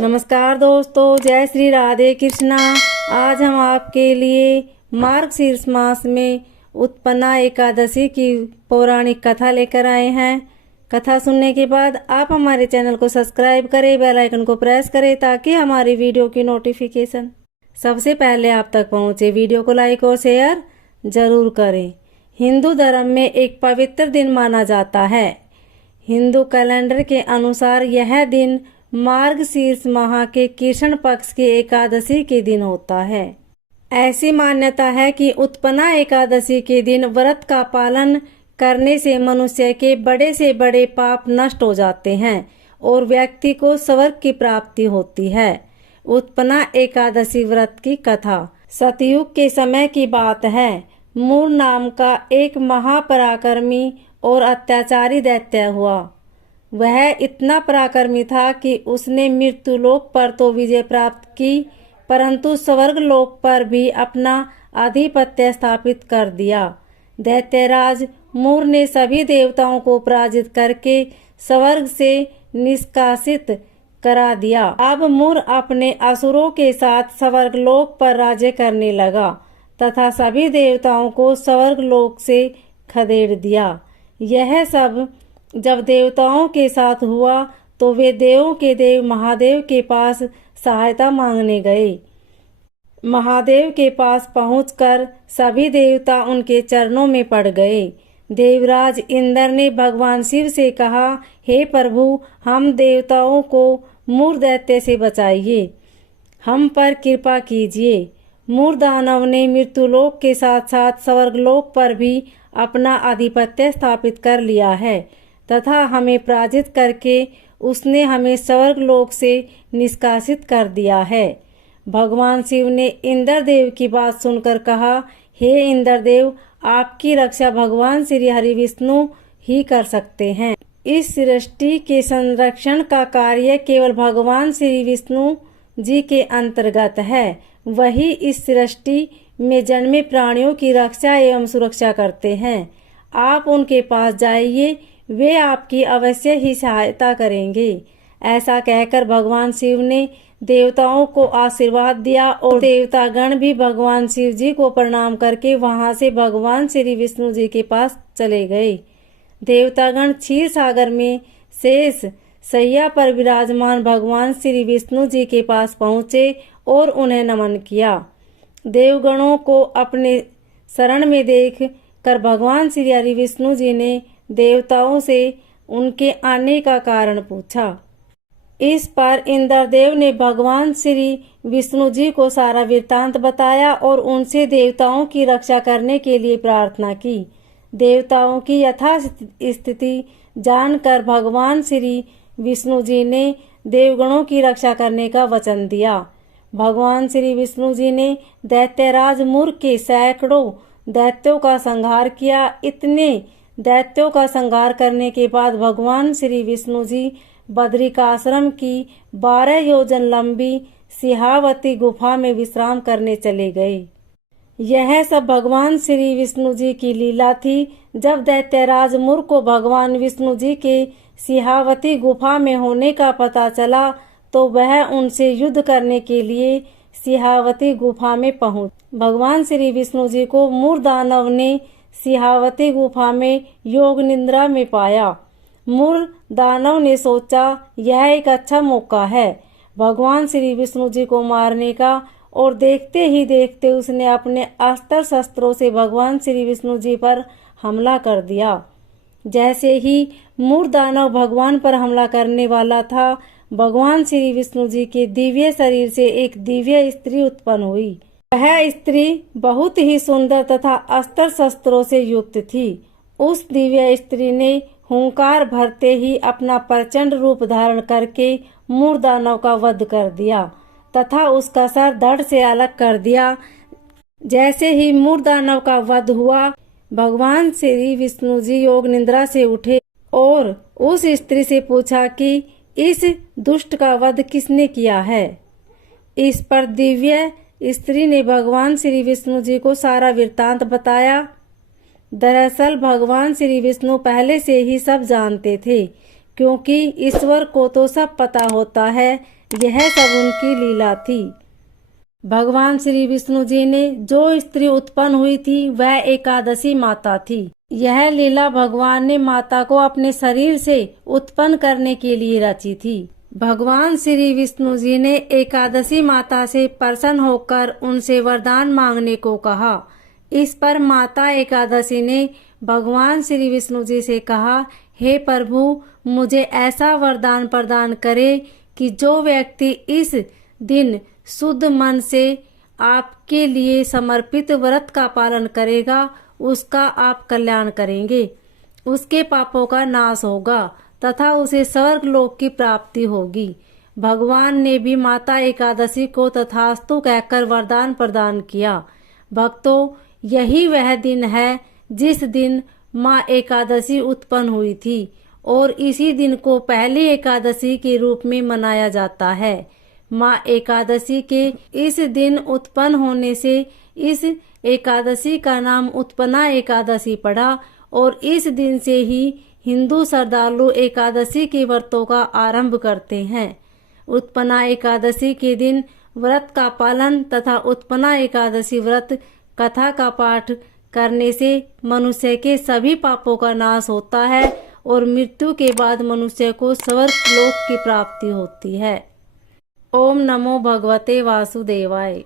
नमस्कार दोस्तों, जय श्री राधे कृष्णा। आज हम आपके लिए मार्गशीर्ष मास में उत्पन्ना एकादशी की पौराणिक कथा लेकर आए हैं। कथा सुनने के बाद आप हमारे चैनल को सब्सक्राइब करें, बेल आइकन को प्रेस करें ताकि हमारी वीडियो की नोटिफिकेशन सबसे पहले आप तक पहुंचे। वीडियो को लाइक और शेयर जरूर करें। हिंदू धर्म में एक पवित्र दिन माना जाता है। हिंदू कैलेंडर के अनुसार यह दिन मार्गशीर्ष माह के कृष्ण पक्ष की एकादशी के दिन होता है। ऐसी मान्यता है कि उत्पन्ना एकादशी के दिन व्रत का पालन करने से मनुष्य के बड़े से बड़े पाप नष्ट हो जाते हैं और व्यक्ति को स्वर्ग की प्राप्ति होती है। उत्पन्ना एकादशी व्रत की कथा सतयुग के समय की बात है। मूर नाम का एक महापराक्रमी और अत्याचारी दैत्य हुआ। वह इतना पराक्रमी था कि उसने मृत्यु लोक पर तो विजय प्राप्त की, परंतु स्वर्ग लोक पर भी अपना आधिपत्य स्थापित कर दिया। दैत्यराज मूर ने सभी देवताओं को पराजित करके स्वर्ग से निष्कासित करा दिया। अब मूर अपने असुरों के साथ स्वर्ग लोक पर राज्य करने लगा तथा सभी देवताओं को स्वर्ग लोक से खदेड़ दिया। यह सब जब देवताओं के साथ हुआ तो वे देवों के देव महादेव के पास सहायता मांगने गए। महादेव के पास पहुंचकर सभी देवता उनके चरणों में पड़ गए। देवराज इंद्र ने भगवान शिव से कहा, हे प्रभु, हम देवताओं को मूर दैत्य से बचाइए, हम पर कृपा कीजिए। मूर दानव ने मृत्युलोक के साथ साथ स्वर्गलोक पर भी अपना आधिपत्य स्थापित कर लिया है तथा हमें पराजित करके उसने हमें स्वर्गलोक से निष्कासित कर दिया है। भगवान शिव ने इंद्रदेव की बात सुनकर कहा, हे इंद्रदेव, आपकी रक्षा भगवान श्री हरि विष्णु ही कर सकते हैं। इस सृष्टि के संरक्षण का कार्य केवल भगवान श्री विष्णु जी के अंतर्गत है। वही इस सृष्टि में जन्मे प्राणियों की रक्षा एवं सुरक्षा करते हैं। आप उनके पास जाइए, वे आपकी अवश्य ही सहायता करेंगे। ऐसा कहकर भगवान शिव ने देवताओं को आशीर्वाद दिया और देवतागण भी भगवान शिव जी को प्रणाम करके वहां से भगवान श्री विष्णु जी के पास चले गए। देवतागण क्षीर सागर में शेष सैया पर विराजमान भगवान श्री विष्णु जी के पास पहुँचे और उन्हें नमन किया। देवगणों को अपने शरण में देख कर भगवान श्री हरि विष्णु जी ने देवताओं से उनके आने का कारण पूछा। इस पर इंद्रदेव ने भगवान श्री विष्णु जी को सारा वृत्तांत बताया और उनसे देवताओं की रक्षा करने के लिए प्रार्थना की। देवताओं की यथास्थिति जानकर भगवान श्री विष्णु जी ने देवगणों की रक्षा करने का वचन दिया। भगवान श्री विष्णु जी ने दैत्यराज मूर के सैकड़ों दैत्यों का संहार किया। इतने दैत्यों का संहार करने के बाद भगवान श्री विष्णु जी बद्रिकाश्रम की 12 योजन लंबी सिहावती गुफा में विश्राम करने चले गए। यह सब भगवान श्री विष्णु जी की लीला थी। जब दैत्यराज मूर को भगवान विष्णु जी के सिहावती गुफा में होने का पता चला तो वह उनसे युद्ध करने के लिए सिहावती गुफा में पहुंच। भगवान श्री विष्णु जी को मूर दानव ने सिहावती गुफा में योग निद्रा में पाया। मूर दानव ने सोचा, यह एक अच्छा मौका है भगवान श्री विष्णु जी को मारने का, और देखते ही देखते उसने अपने अस्त्र शस्त्रों से भगवान श्री विष्णु जी पर हमला कर दिया। जैसे ही मूर दानव भगवान पर हमला करने वाला था, भगवान श्री विष्णु जी के दिव्य शरीर से एक दिव्य स्त्री उत्पन्न हुई। वह स्त्री बहुत ही सुंदर तथा अस्त्र शस्त्रों से युक्त थी। उस दिव्य स्त्री ने हुंकार भरते ही अपना प्रचंड रूप धारण करके मूर दानव का वध कर दिया तथा उसका सर धड़ से अलग कर दिया। जैसे ही मूर दानव का वध हुआ, भगवान श्री विष्णु जी योग निद्रा से उठे और उस स्त्री से पूछा कि इस दुष्ट का वध किसने किया है। इस पर दिव्य स्त्री ने भगवान श्री विष्णु जी को सारा वृत्तांत बताया। दरअसल भगवान श्री विष्णु पहले से ही सब जानते थे क्योंकि ईश्वर को तो सब पता होता है, यह सब उनकी लीला थी। भगवान श्री विष्णु जी ने जो स्त्री उत्पन्न हुई थी वह एकादशी माता थी। यह लीला भगवान ने माता को अपने शरीर से उत्पन्न करने के लिए रची थी। भगवान श्री विष्णु जी ने एकादशी माता से प्रसन्न होकर उनसे वरदान मांगने को कहा। इस पर माता एकादशी ने भगवान श्री विष्णु जी से कहा, हे प्रभु, मुझे ऐसा वरदान प्रदान करे कि जो व्यक्ति इस दिन शुद्ध मन से आपके लिए समर्पित व्रत का पालन करेगा उसका आप कल्याण करेंगे, उसके पापों का नाश होगा तथा उसे स्वर्ग लोक की प्राप्ति होगी। भगवान ने भी माता एकादशी को तथास्तु कहकर वरदान प्रदान किया। भक्तों, यही वह दिन है जिस दिन माँ एकादशी उत्पन्न हुई थी और इसी दिन को पहली एकादशी के रूप में मनाया जाता है। माँ एकादशी के इस दिन उत्पन्न होने से इस एकादशी का नाम उत्पन्ना एकादशी पड़ा और इस दिन से ही हिंदू श्रद्धालु एकादशी के व्रतों का आरंभ करते हैं। उत्पन्ना एकादशी के दिन व्रत का पालन तथा उत्पन्ना एकादशी व्रत कथा का पाठ करने से मनुष्य के सभी पापों का नाश होता है और मृत्यु के बाद मनुष्य को स्वर्ग लोक की प्राप्ति होती है। ओम नमो भगवते वासुदेवाय।